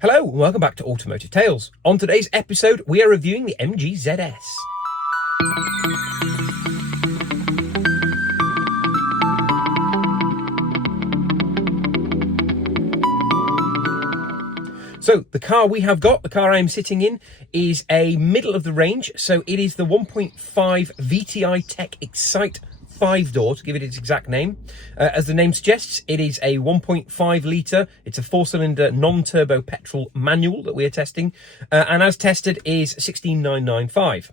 Hello and welcome back to Automotive Tales. On today's episode, we are reviewing the MGZS. So the car we have got, the car I am sitting in, is a middle of the range. So it is the 1.5 VTI Tech Excite 5-door, to give it its exact name. As the name suggests, it is a 1.5 litre. It's a 4-cylinder non-turbo petrol manual that we are testing. And as tested is 16,995.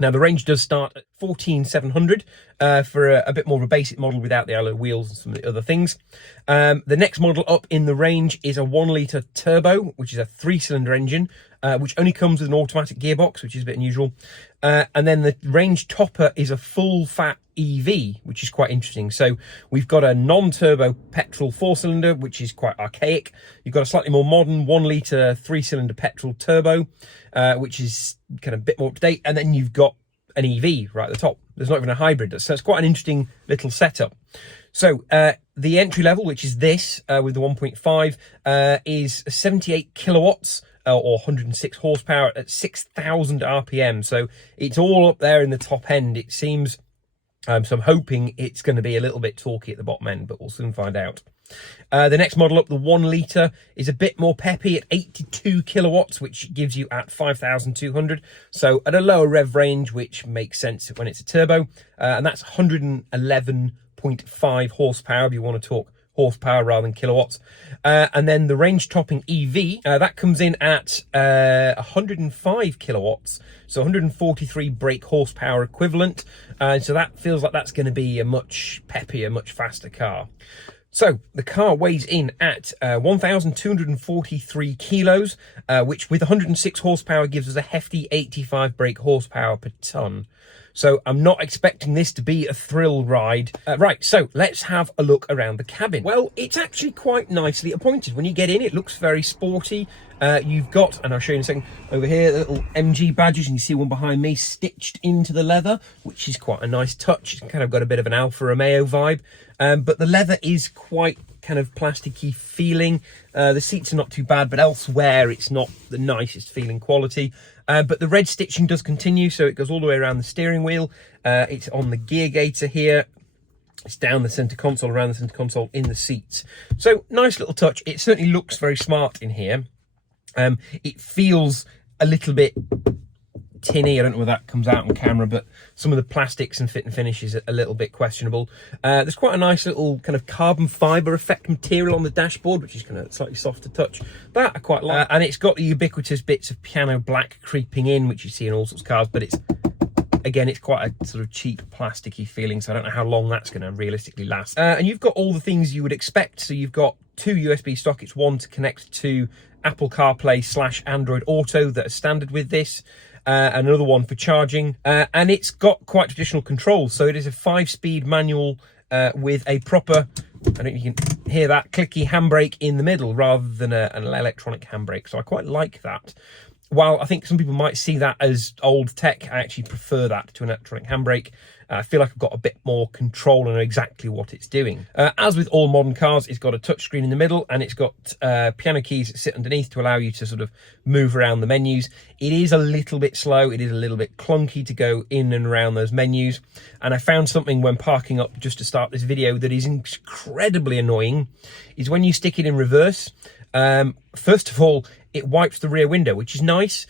Now, the range does start at 14,700 for a bit more of a basic model without the alloy wheels and some of the other things. The next model up in the range is a 1-litre turbo, which is a 3-cylinder engine, which only comes with an automatic gearbox, which is a bit unusual. And then the range topper is a full-fat EV, which is quite interesting. So we've got a non-turbo petrol 4-cylinder, which is quite archaic. You've got a slightly more modern 1-litre 3-cylinder petrol turbo, which is kind of a bit more up to date. And then you've got an EV right at the top. There's not even a hybrid. So it's quite an interesting little setup. So the entry level, which is this with the 1.5, is 78 kilowatts. Or 106 horsepower at 6,000 RPM. So it's all up there in the top end, it seems. So I'm hoping it's going to be a little bit torquey at the bottom end, but we'll soon find out. The next model up, the 1 litre, is a bit more peppy at 82 kilowatts, which gives you at 5,200. So at a lower rev range, which makes sense when it's a turbo. And that's 111.5 horsepower if you want to talk horsepower rather than kilowatts. And then the range topping EV, that comes in at 105 kilowatts, so 143 brake horsepower equivalent. So that feels like that's going to be a much peppier, much faster car. So the car weighs in at 1,243 kilos, which with 106 horsepower gives us a hefty 85 brake horsepower per tonne. So I'm not expecting this to be a thrill ride. Right, so let's have a look around the cabin. Well, it's actually quite nicely appointed. When you get in, it looks very sporty. You've got, and I'll show you in a second, over here, the little MG badges, and you see one behind me stitched into the leather, which is quite a nice touch. It's kind of got a bit of an Alfa Romeo vibe. But the leather is quite kind of plasticky feeling. The seats are not too bad, but elsewhere it's not the nicest feeling quality. But the red stitching does continue, so it goes all the way around the steering wheel. It's on the gear gaiter here. It's down the centre console, around the centre console, in the seats. So nice little touch. It certainly looks very smart in here. It feels a little bit tinny. I don't know whether that comes out on camera, but some of the plastics and fit and finish is a little bit questionable. There's quite a nice little kind of carbon fibre effect material on the dashboard, which is kind of slightly softer touch. That I quite like. And it's got the ubiquitous bits of piano black creeping in, which you see in all sorts of cars, but it's, again, it's quite a sort of cheap plasticky feeling, so I don't know how long that's going to realistically last. And you've got all the things you would expect. So you've got 2 USB sockets, one to connect to Apple CarPlay / Android Auto that are standard with this. Another one for charging, and it's got quite traditional controls. So it is a 5-speed manual with a proper, I don't know if you can hear that, clicky handbrake in the middle rather than an electronic handbrake. So I quite like that. While I think some people might see that as old tech, I actually prefer that to an electronic handbrake. I feel like I've got a bit more control and know exactly what it's doing. As with all modern cars, it's got a touchscreen in the middle, and it's got piano keys that sit underneath to allow you to sort of move around the menus. It is a little bit slow. It is a little bit clunky to go in and around those menus. And I found something when parking up just to start this video that is incredibly annoying, is when you stick it in reverse. First of all, it wipes the rear window, which is nice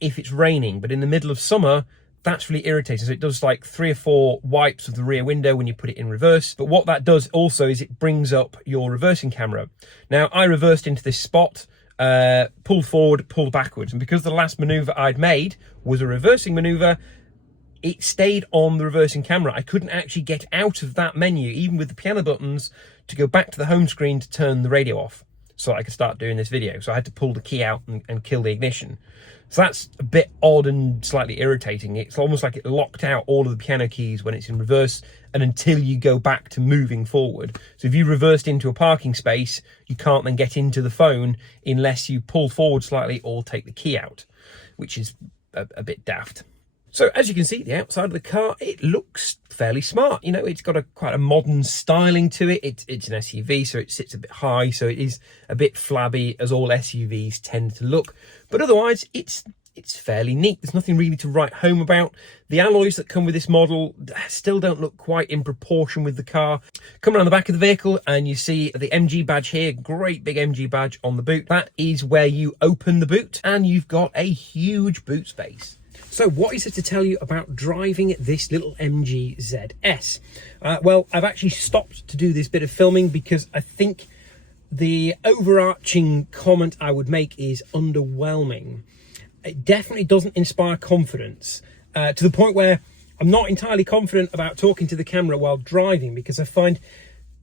if it's raining, but in the middle of summer, that's really irritating. So it does like 3 or 4 wipes of the rear window when you put it in reverse. But what that does also is it brings up your reversing camera. Now, I reversed into this spot, pulled forward, pulled backwards. And because the last maneuver I'd made was a reversing maneuver, it stayed on the reversing camera. I couldn't actually get out of that menu, even with the piano buttons, to go back to the home screen to turn the radio off so that I could start doing this video. So I had to pull the key out and kill the ignition. So that's a bit odd and slightly irritating. It's almost like it locked out all of the piano keys when it's in reverse and until you go back to moving forward. So if you reversed into a parking space, you can't then get into the phone unless you pull forward slightly or take the key out, which is a bit daft. So as you can see, the outside of the car, it looks fairly smart. You know, it's got quite a modern styling to it. It's an SUV, so it sits a bit high, so it is a bit flabby, as all SUVs tend to look. But otherwise, it's fairly neat. There's nothing really to write home about. The alloys that come with this model still don't look quite in proportion with the car. Come around the back of the vehicle and you see the MG badge here, great big MG badge on the boot. That is where you open the boot, and you've got a huge boot space. So what is there to tell you about driving this little MGZS? Well, I've actually stopped to do this bit of filming because I think the overarching comment I would make is underwhelming. It definitely doesn't inspire confidence to the point where I'm not entirely confident about talking to the camera while driving, because I find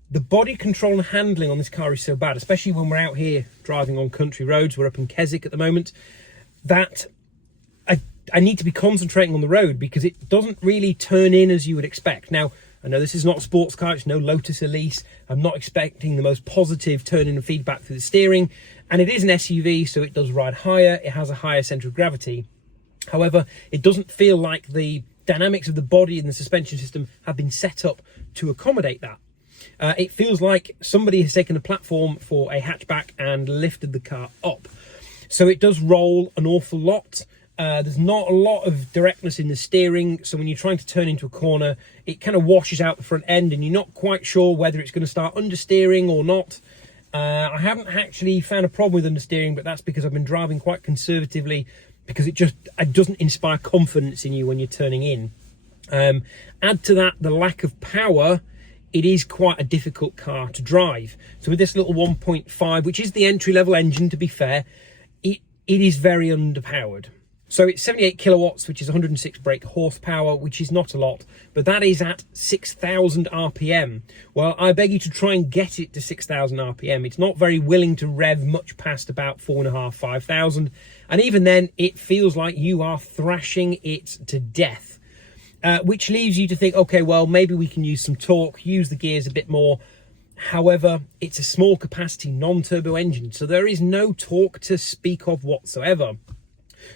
the body control and handling on this car is so bad, especially when we're out here driving on country roads. We're up in Keswick at the moment, that I need to be concentrating on the road because it doesn't really turn in as you would expect. Now, I know this is not a sports car, it's no Lotus Elise. I'm not expecting the most positive turn in and feedback through the steering. And it is an SUV, so it does ride higher. It has a higher centre of gravity. However, it doesn't feel like the dynamics of the body and the suspension system have been set up to accommodate that. It feels like somebody has taken a platform for a hatchback and lifted the car up. So it does roll an awful lot. There's not a lot of directness in the steering, so when you're trying to turn into a corner, it kind of washes out the front end and you're not quite sure whether it's going to start understeering or not. I haven't actually found a problem with understeering, but that's because I've been driving quite conservatively, because it doesn't inspire confidence in you when you're turning in. Add to that the lack of power. It is quite a difficult car to drive. So with this little 1.5, which is the entry-level engine, to be fair, it is very underpowered. So it's 78 kilowatts, which is 106 brake horsepower, which is not a lot, but that is at 6,000 RPM. Well, I beg you to try and get it to 6,000 RPM. It's not very willing to rev much past about 4,500, 5,000. And even then, it feels like you are thrashing it to death, which leaves you to think, okay, well, maybe we can use some torque, use the gears a bit more. However, it's a small capacity non-turbo engine, so there is no torque to speak of whatsoever.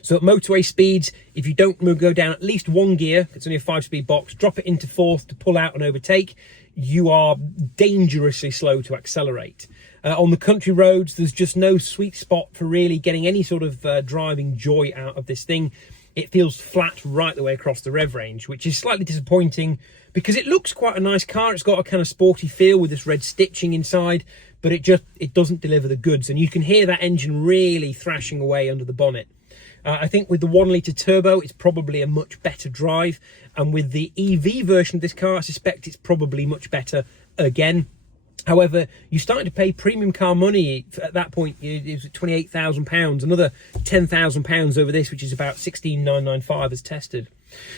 So at motorway speeds, if you don't go down at least one gear, it's only a 5-speed box, drop it into fourth to pull out and overtake, you are dangerously slow to accelerate. On the country roads, there's just no sweet spot for really getting any sort of driving joy out of this thing. It feels flat right the way across the rev range, which is slightly disappointing because it looks quite a nice car. It's got a kind of sporty feel with this red stitching inside, but it doesn't deliver the goods. And you can hear that engine really thrashing away under the bonnet. I think with the 1 litre turbo, it's probably a much better drive. And with the EV version of this car, I suspect it's probably much better again. However, you're starting to pay premium car money. At that point, it was £28,000, another £10,000 over this, which is about 16,995 as tested.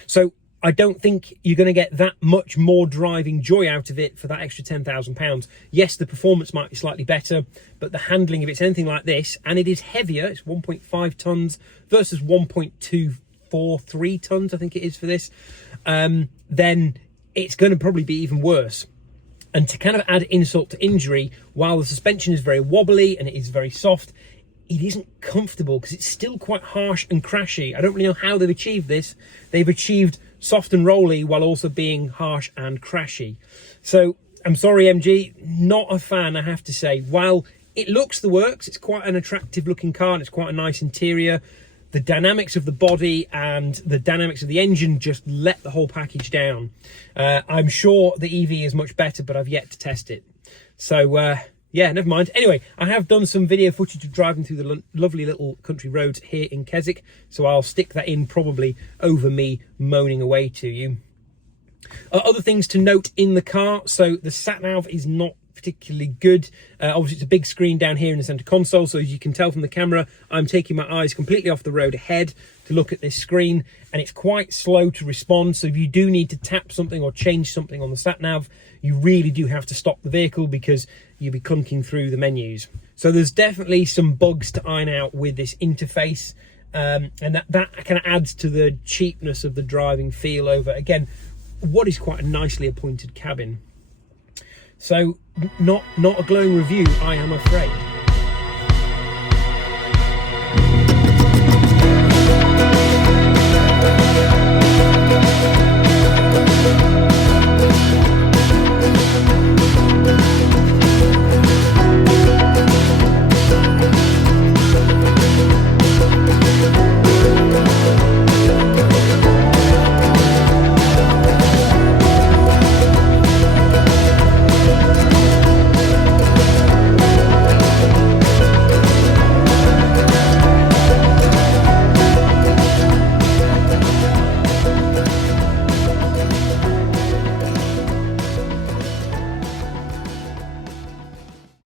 So I don't think you're going to get that much more driving joy out of it for that extra £10,000. Yes, the performance might be slightly better, but the handling, if it's anything like this, and it is heavier, it's 1.5 tons versus 1.243 tons, I think it is for this, then it's going to probably be even worse. And to kind of add insult to injury, while the suspension is very wobbly and it is very soft, it isn't comfortable because it's still quite harsh and crashy. I don't really know how they've achieved this. They've achieved soft and rolly while also being harsh and crashy. So I'm sorry, MG, not a fan, I have to say. While it looks the works, it's quite an attractive looking car and it's quite a nice interior, the dynamics of the body and the dynamics of the engine just let the whole package down. I'm sure the EV is much better, but I've yet to test it. So yeah, never mind. Anyway, I have done some video footage of driving through the lovely little country roads here in Keswick, so I'll stick that in probably over me moaning away to you. Other things to note in the car, so the sat-nav is not particularly good. Obviously, it's a big screen down here in the center console, so as you can tell from the camera, I'm taking my eyes completely off the road ahead to look at this screen, and it's quite slow to respond. So if you do need to tap something or change something on the sat-nav, you really do have to stop the vehicle because you'll be clunking through the menus. So there's definitely some bugs to iron out with this interface, and that kind of adds to the cheapness of the driving feel over, again, what is quite a nicely appointed cabin. So not a glowing review, I am afraid.